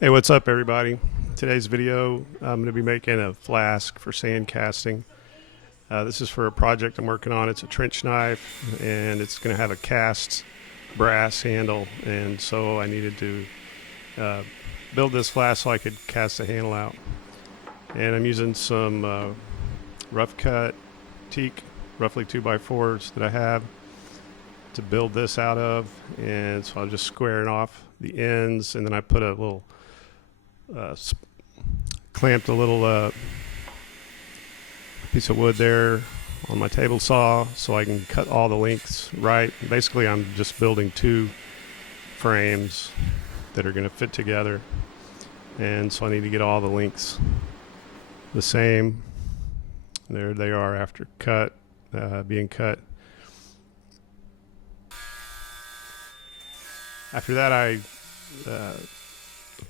Hey, what's up, everybody? Today's video, I'm going to be making a flask for sand casting. This is for a project I'm working on. It's a trench knife, and it's going to have a cast brass handle, and so I needed to build this flask so I could cast the handle out. And I'm using some rough cut teak, roughly 2x4s that I have to build this out of, and so I'm just squaring off the ends, and then I put a little clamped a little piece of wood there on my table saw so I can cut all the lengths right. Basically, I'm just building two frames that are going to fit together, and so I need to get all the lengths the same. There they are after being cut. After that, I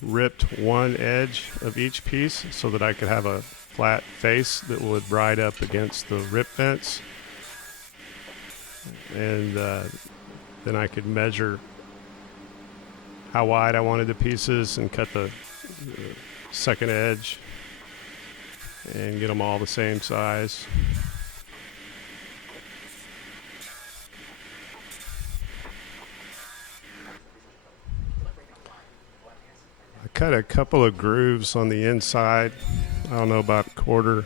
ripped one edge of each piece so that I could have a flat face that would ride up against the rip vents, and then I could measure how wide I wanted the pieces and cut the second edge and get them all the same size. I cut a couple of grooves on the inside. I don't know, about 1/4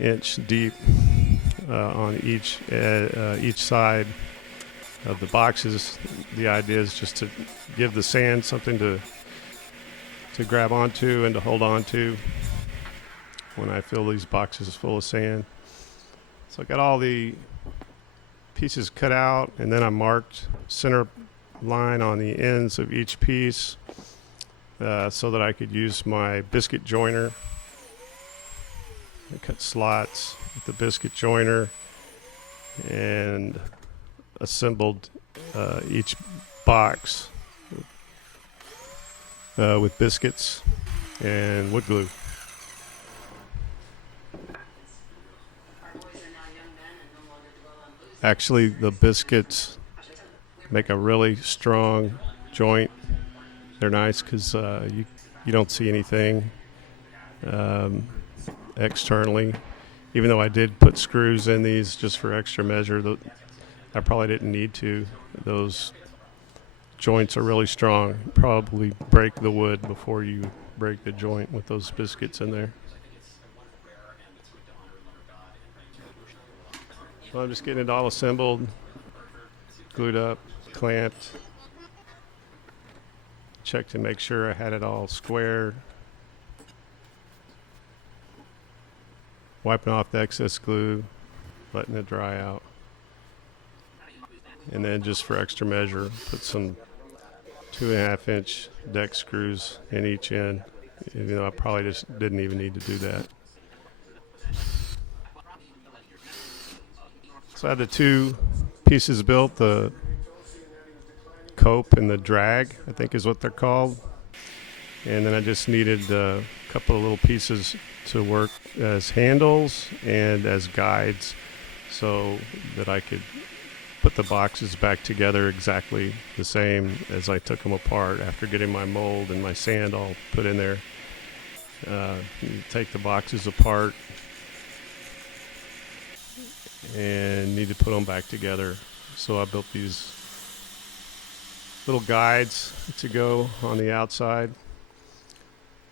inch deep on each side of the boxes. The idea is just to give the sand something to grab onto and to hold onto when I fill these boxes full of sand. So I got all the pieces cut out, and then I marked center line on the ends of each piece so that I could use my biscuit joiner. I cut slots with the biscuit joiner and assembled each box with biscuits and wood glue. Actually, the biscuits make a really strong joint. They're nice because you don't see anything externally. Even though I did put screws in these just for extra measure, I probably didn't need to. Those joints are really strong. Probably break the wood before you break the joint with those biscuits in there. So I'm just getting it all assembled, glued up, clamped. Check to make sure I had it all square. Wiping off the excess glue, letting it dry out. And then just for extra measure, put some 2.5 inch deck screws in each end, even though I probably just didn't even need to do that. So I had the two pieces built, the cope and the drag, I think is what they're called. And then I just needed a couple of little pieces to work as handles and as guides so that I could put the boxes back together exactly the same as I took them apart after getting my mold and my sand all put in there. You take the boxes apart and need to put them back together. So I built these little guides to go on the outside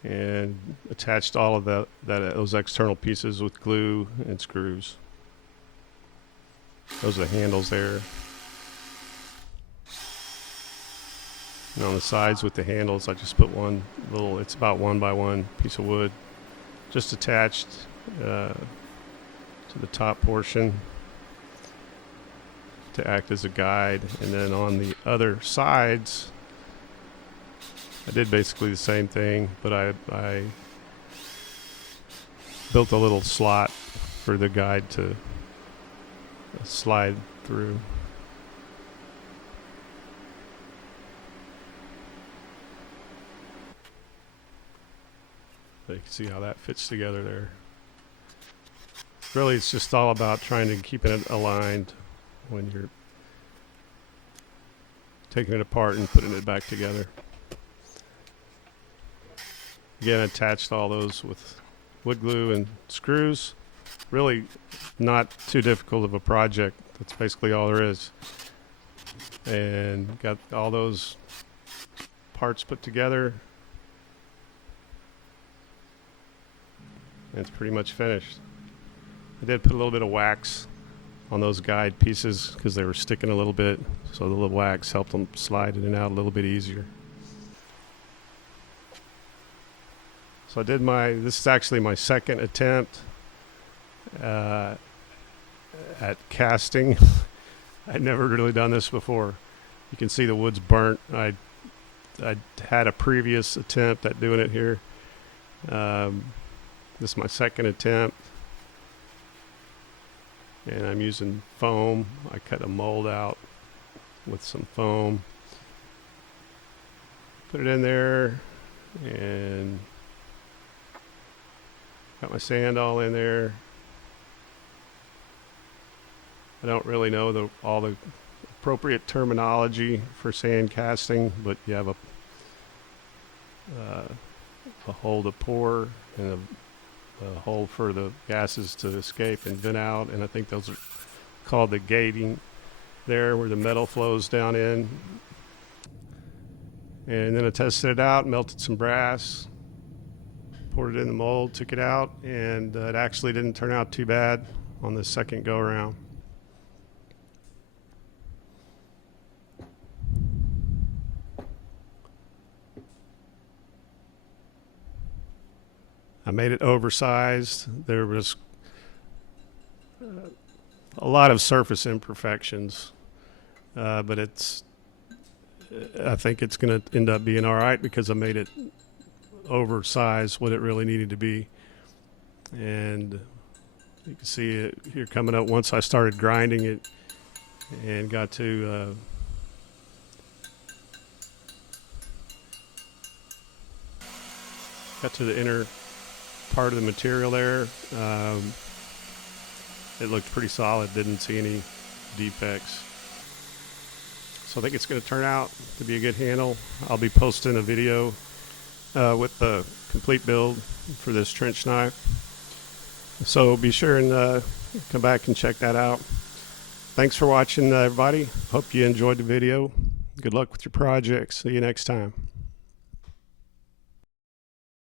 and attached all of those external pieces with glue and screws. Those are the handles there. And on the sides with the handles, I just put one little, it's about 1x1 piece of wood just attached to the top portion to act as a guide. And then on the other sides, I did basically the same thing, but I built a little slot for the guide to slide through. So you can see how that fits together there. Really, it's just all about trying to keep it aligned when you're taking it apart and putting it back together. Again, attached all those with wood glue and screws. Really not too difficult of a project. That's basically all there is. And got all those parts put together. And it's pretty much finished. I did put a little bit of wax on those guide pieces because they were sticking a little bit, so the little wax helped them slide in and out a little bit easier. So I did this is actually my second attempt at casting. I'd never really done this before. You can see the wood's burnt. I had a previous attempt at doing it here. This is my second attempt. And I'm using foam. I cut a mold out with some foam. Put it in there and got my sand all in there. I don't really know all the appropriate terminology for sand casting, but you have a hole to pour and a hole for the gases to escape and vent out, and I think those are called the gating there, where the metal flows down in. And then I tested it out, melted some brass, poured it in the mold, took it out, and it actually didn't turn out too bad on the second go around. I made it oversized. There was a lot of surface imperfections, but I think it's going to end up being all right because I made it oversized what it really needed to be. And you can see it here coming up once I started grinding it and got to the inner part of the material there. It looked pretty solid, didn't see any defects. So I think it's going to turn out to be a good handle. I'll be posting a video with the complete build for this trench knife. So be sure and come back and check that out. Thanks for watching, everybody. Hope you enjoyed the video. Good luck with your projects. See you next time.